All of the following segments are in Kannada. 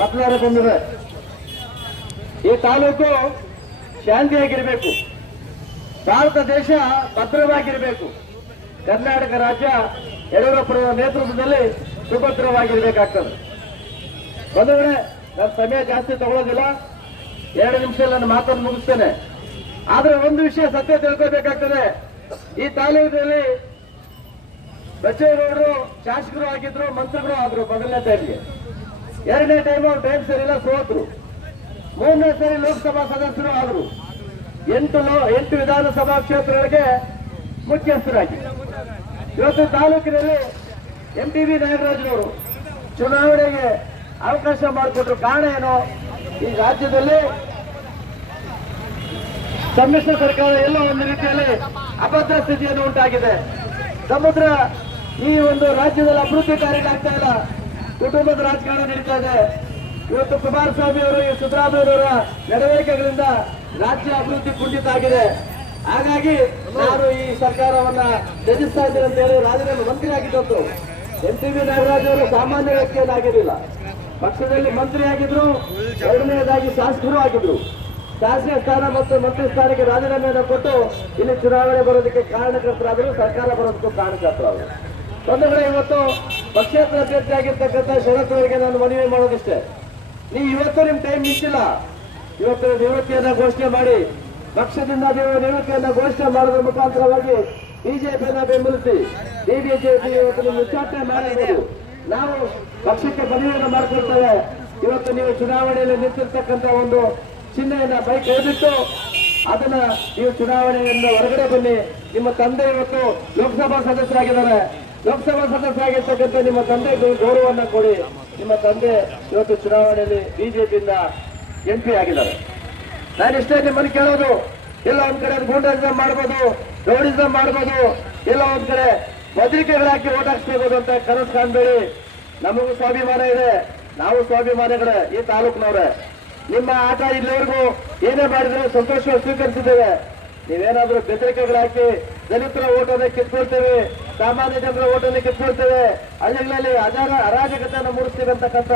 ಮತದಾರ ಬಂದಿದೆ. ಈ ತಾಲೂಕು ಶಾಂತಿಯಾಗಿರಬೇಕು, ಭಾರತ ದೇಶ ಭದ್ರವಾಗಿರಬೇಕು, ಕರ್ನಾಟಕ ರಾಜ್ಯ ಯಡಿಯೂರಪ್ಪರ ನೇತೃತ್ವದಲ್ಲಿ ಸುಭದ್ರವಾಗಿರ್ಬೇಕಾಗ್ತದೆ. ಬಂಧುಗಳೇ, ನನ್ನ ಸಮಯ ಜಾಸ್ತಿ ತಗೊಳ್ಳೋದಿಲ್ಲ, 2 ನಿಮಿಷ ನನ್ನ ಮಾತನ್ನು ಮುಗಿಸ್ತೇನೆ. ಆದ್ರೆ ಒಂದು ವಿಷಯ ಸತ್ಯ ತಿಳ್ಕೋಬೇಕಾಗ್ತದೆ. ಈ ತಾಲೂಕಿನಲ್ಲಿ ಬಚ್ಚೇಗೌಡರು ಶಾಸಕರು ಆಗಿದ್ರು, ಮಂತ್ರಿಗಳು ಆದ್ರು. ಮೊದಲನೇ ಟೈಮ್ಗೆ 2ನೇ ಟೈಮ್ ಅವ್ರು ಟೈಮ್ ಸರಿಯಿಲ್ಲ, ಸೋತರು. 3ನೇ ಸರಿ ಲೋಕಸಭಾ ಸದಸ್ಯರು ಆದ್ರು. 8 ವಿಧಾನಸಭಾ ಕ್ಷೇತ್ರಗಳಿಗೆ ಮುಖ್ಯಸ್ಥರಾಗಿ ಇವತ್ತು ತಾಲೂಕಿನಲ್ಲಿ MTV ನಾಗರಾಜನವರು ಚುನಾವಣೆಗೆ ಅವಕಾಶ ಮಾಡಿಕೊಟ್ರು. ಕಾರಣ ಏನು? ಈ ರಾಜ್ಯದಲ್ಲಿ ಸಮ್ಮಿಶ್ರ ಸರ್ಕಾರ ಎಲ್ಲೋ ಒಂದು ರೀತಿಯಲ್ಲಿ ಅಭದ್ರ ಸ್ಥಿತಿಯನ್ನು ಉಂಟಾಗಿದೆ. ಸಮುದ್ರ ಈ ಒಂದು ರಾಜ್ಯದಲ್ಲಿ ಅಭಿವೃದ್ಧಿ ಕಾರ್ಯಗಳಾಗ್ತಾ ಇಲ್ಲ, ಕುಟುಂಬದ ರಾಜಕಾರಣ ನಡೀತಾ ಇದೆ. ಇವತ್ತು ಕುಮಾರಸ್ವಾಮಿ ಅವರು, ಈ ಸಿದ್ದರಾಮಯ್ಯವರ ನಡವಳಿಕೆಗಳಿಂದ ರಾಜ್ಯ ಅಭಿವೃದ್ಧಿ ಕುಂಠಿತ ಆಗಿದೆ. ಹಾಗಾಗಿ ನಾನು ಈ ಸರ್ಕಾರವನ್ನ ತ್ಯಜಿಸ್ತಾ ಇದ್ದೇನೆ ಅಂತ ಹೇಳಿ ರಾಜ್ಯದಲ್ಲಿ ಮಂತ್ರಿ ಆಗಿದ್ದು. MTV ನಾಗರಾಜ್ ಅವರು ಸಾಮಾನ್ಯ ವ್ಯಕ್ತಿಯನ್ನಾಗಿರಲಿಲ್ಲ, ಪಕ್ಷದಲ್ಲಿ ಮಂತ್ರಿ ಆಗಿದ್ರು, 2ನೇದಾಗಿ ಶಾಸಕರು ಆಗಿದ್ರು. ಶಾಸಕ ಸ್ಥಾನ ಮತ್ತು ಮಂತ್ರಿ ಸ್ಥಾನಕ್ಕೆ ರಾಜೀನಾಮೆಯನ್ನು ಕೊಟ್ಟು ಇಲ್ಲಿ ಚುನಾವಣೆ ಬರೋದಕ್ಕೆ ಕಾರಣಕರ್ತರಾದರು, ಸರ್ಕಾರ ಬರೋದಕ್ಕೂ ಕಾರಣಕರ್ತರಾದರು. ಬಂಧುಗಳೇ, ಇವತ್ತು ಪಕ್ಷೇತರ ಅಭ್ಯರ್ಥಿಯಾಗಿರ್ತಕ್ಕಂಥ ಶರತ್ ಅವರಿಗೆ ನಾನು ಮನವಿ ಮಾಡೋದಿಷ್ಟೇ. ನೀವು ಇವತ್ತು ನಿಮ್ ಟೈಮ್ ನಿಂತಿಲ್ಲ, ಇವತ್ತು ನಿವೃತ್ತಿಯನ್ನ ಘೋಷಣೆ ಮಾಡಿ, ಪಕ್ಷದಿಂದ ನೀವು ನಿವೃತ್ತಿಯನ್ನ ಘೋಷಣೆ ಮಾಡೋದ್ರ ಮುಖಾಂತರವಾಗಿ ಬಿಜೆಪಿಯನ್ನ ಬೆಂಬಲಿಸಿ, ಬಿಜೆಪಿ ಇವತ್ತು ನೀವು ಉಚ್ಚಾಟನೆ ಮಾಡಬಹುದು. ನಾವು ಪಕ್ಷಕ್ಕೆ ಮನವಿಯನ್ನು ಮಾಡ್ಕೊಳ್ತೇವೆ. ಇವತ್ತು ನೀವು ಚುನಾವಣೆಯಲ್ಲಿ ನಿಂತಿರ್ತಕ್ಕಂಥ ಒಂದು ಚಿಹ್ನೆಯನ್ನ ಕೈ ಬಿಟ್ಟು ಅದನ್ನ ನೀವು ಚುನಾವಣೆಯಿಂದ ಹೊರಗಡೆ ಬನ್ನಿ. ನಿಮ್ಮ ತಂದೆ ಇವತ್ತು ಲೋಕಸಭಾ ಸದಸ್ಯರಾಗಿದ್ದಾರೆ. ಲೋಕಸಭಾ ಸದಸ್ಯರಾಗಿರ್ತಕ್ಕಂಥ ನಿಮ್ಮ ತಂದೆಗೆ ಗೌರವವನ್ನ ಕೊಡಿ. ನಿಮ್ಮ ತಂದೆ ಇವತ್ತು ಚುನಾವಣೆಯಲ್ಲಿ ಬಿಜೆಪಿಯಿಂದ MP ಆಗಿದ್ದಾರೆ. ನಾನಿಷ್ಟೇ ನಿಮ್ಮನ್ನು ಕೇಳೋದು, ಎಲ್ಲ ಒಂದ್ ಕಡೆ ಗೂಂಡಾಯಿಸಮ್ ಮಾಡ್ಬೋದು, ರೌಡಿಸಮ್ ಮಾಡ್ಬೋದು, ಎಲ್ಲ ಒಂದ್ ಕಡೆ ಪತ್ರಿಕೆಗಳಾಕಿ ಓಟ್ ಹಾಕ್ಸ್ಬೋದು ಅಂತ ಕನಸು ಕಾಣ್ಬೇಡಿ. ನಮಗೂ ಸ್ವಾಭಿಮಾನ ಇದೆ, ನಾವು ಸ್ವಾಭಿಮಾನಿಗಳೇ, ಈ ತಾಲೂಕಿನವ್ರೆ. ನಿಮ್ಮ ಆಟ ಇಲ್ಲಿವರೆಗೂ ಏನೇ ಮಾಡಿದ್ರೆ ಸಂತೋಷವಾಗಿ ಸ್ವೀಕರಿಸಿದ್ದೇವೆ. ನೀವೇನಾದ್ರೂ ಬೆದರಿಕೆಗಳಾಕಿ ದಲಿತರ ಓಟನ್ನು ಕಿತ್ಕೊಳ್ತೇವೆ, ಸಾಮಾನ್ಯ ಜನರ ಓಟನ್ನು ಕಿತ್ಕೊಳ್ತೇವೆ, ಹಳ್ಳಿಗಳಲ್ಲಿ ಅರಾಜಕತೆಯನ್ನು ಮೂಡಿಸ್ತೀವಿ ಅಂತಕ್ಕಂಥ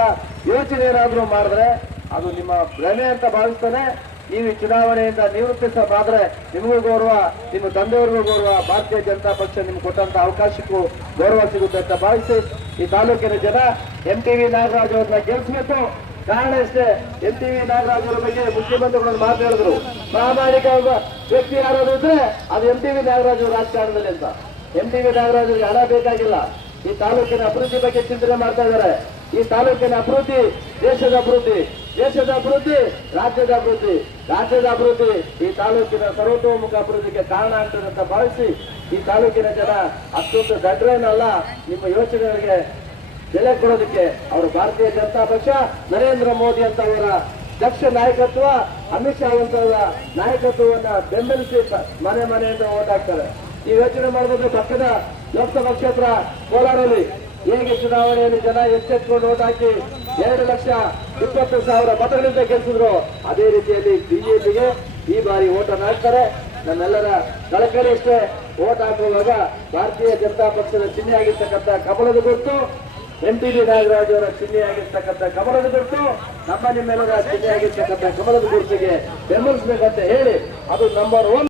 ಯೋಚನೆ ಏನಾದ್ರೂ ಮಾಡಿದ್ರೆ ಅದು ನಿಮ್ಮ ಭ್ರಮೆ ಅಂತ ಭಾವಿಸ್ತಾನೆ. ನೀವು ಈ ಚುನಾವಣೆಯಿಂದ ನಿವೃತ್ತಿಸಬಾದ್ರೆ ನಿಮಗೂ ಗೌರವ, ನಿಮ್ಮ ತಂದೆಯವ್ರಿಗೂ ಗೌರವ, ಭಾರತೀಯ ಜನತಾ ಪಕ್ಷ ನಿಮ್ಗೆ ಕೊಟ್ಟಂತ ಅವಕಾಶಕ್ಕೂ ಗೌರವ ಸಿಗುತ್ತೆ ಅಂತ ಭಾವಿಸಿ ಈ ತಾಲೂಕಿನ ಜನ MTV ನಾಗರಾಜ್ ಅವ್ರನ್ನ ಗೆಲ್ಲಿಸಬೇಕು. ಕಾರಣ ಇಷ್ಟೇ, MTV ನಾಗರಾಜ್ ಅವರ ಬಗ್ಗೆ ಮುಖ್ಯಮಂತ್ರಿಗಳು ಮಾತಾಡಿದ್ರು, ಪ್ರಾಮಾಣಿಕ ವ್ಯಕ್ತಿ ಯಾರಾದ್ರೂ ಇದ್ರೆ ಅದು MTV ನಾಗರಾಜ್ ಅವರ ರಾಜಕಾರಣದಲ್ಲಿ ಅಂತ. MTV ನಾಗರಾಜ್ ಅವರಿಗೆ ಹಣ ಬೇಕಾಗಿಲ್ಲ, ಈ ತಾಲೂಕಿನ ಅಭಿವೃದ್ಧಿ ಬಗ್ಗೆ ಚಿಂತನೆ ಮಾಡ್ತಾ ಇದ್ದಾರೆ. ಈ ತಾಲೂಕಿನ ಅಭಿವೃದ್ಧಿ ದೇಶದ ಅಭಿವೃದ್ಧಿ, ದೇಶದ ಅಭಿವೃದ್ಧಿ ರಾಜ್ಯದ ಅಭಿವೃದ್ಧಿ, ರಾಜ್ಯದ ಅಭಿವೃದ್ಧಿ ಈ ತಾಲೂಕಿನ ಸರ್ವತೋಮುಖ ಅಭಿವೃದ್ಧಿಗೆ ಕಾರಣ ಆಗ್ತದೆ ಅಂತ ಭಾವಿಸಿ ಈ ತಾಲೂಕಿನ ಜನ ಅಷ್ಟೊಂದು ದಡ್ರೇನಲ್ಲ. ನಿಮ್ಮ ಯೋಚನೆಗಳಿಗೆ ಬೆಲೆ ಕೊಡೋದಕ್ಕೆ ಅವರು ಭಾರತೀಯ ಜನತಾ ಪಕ್ಷ, ನರೇಂದ್ರ ಮೋದಿ ಅಂತವರ ದಕ್ಷ ನಾಯಕತ್ವ, ಅಮಿತ್ ಶಾ ಅಂತವರ ನಾಯಕತ್ವವನ್ನ ಬೆಂಬಲಿಸಿ ಮನೆ ಮನೆಯಿಂದ ಓಟ್ ಹಾಕ್ತಾರೆ. ಈ ಯೋಚನೆ ಮಾಡಬಹುದು. ಪಕ್ಕದ ಲೋಕಸಭಾ ಕ್ಷೇತ್ರ ಕೋಲಾರಲ್ಲಿ ಹೇಗೆ ಚುನಾವಣೆಯಲ್ಲಿ ಜನ ಎಚ್ಚೆತ್ಕೊಂಡು ಓಟ್ ಹಾಕಿ 2,20,000 ಮತಗಳಿಂದ ಗೆಲ್ಲಿಸಿದ್ರು, ಅದೇ ರೀತಿಯಲ್ಲಿ ಬಿಜೆಪಿಗೆ ಈ ಬಾರಿ ಓಟನ್ನು ಹಾಕ್ತಾರೆ. ನಮ್ಮೆಲ್ಲರ ಕಳಕಳಿ ಅಷ್ಟೇ, ಓಟ್ ಹಾಕುವಾಗ ಭಾರತೀಯ ಜನತಾ ಪಕ್ಷದ ಚಿಹ್ನೆ ಆಗಿರ್ತಕ್ಕಂಥ ಕಮಲದ ಗುರುತು, MTV ನಾಗರಾಜ್ ಅವರ ಚಿಹ್ನೆ ಆಗಿರ್ತಕ್ಕಂಥ ಕಮಲದ ಗುರುತು, ನಮ್ಮ ನಿಮ್ಮೆಲ್ಲರ ಚಿಹ್ನೆ ಆಗಿರ್ತಕ್ಕಂಥ ಕಮಲದ ಗುರುತಿಗೆ ಬೆಂಬಲಿಸಬೇಕಂತ ಹೇಳಿ ಅದು ನಂಬರ್ 1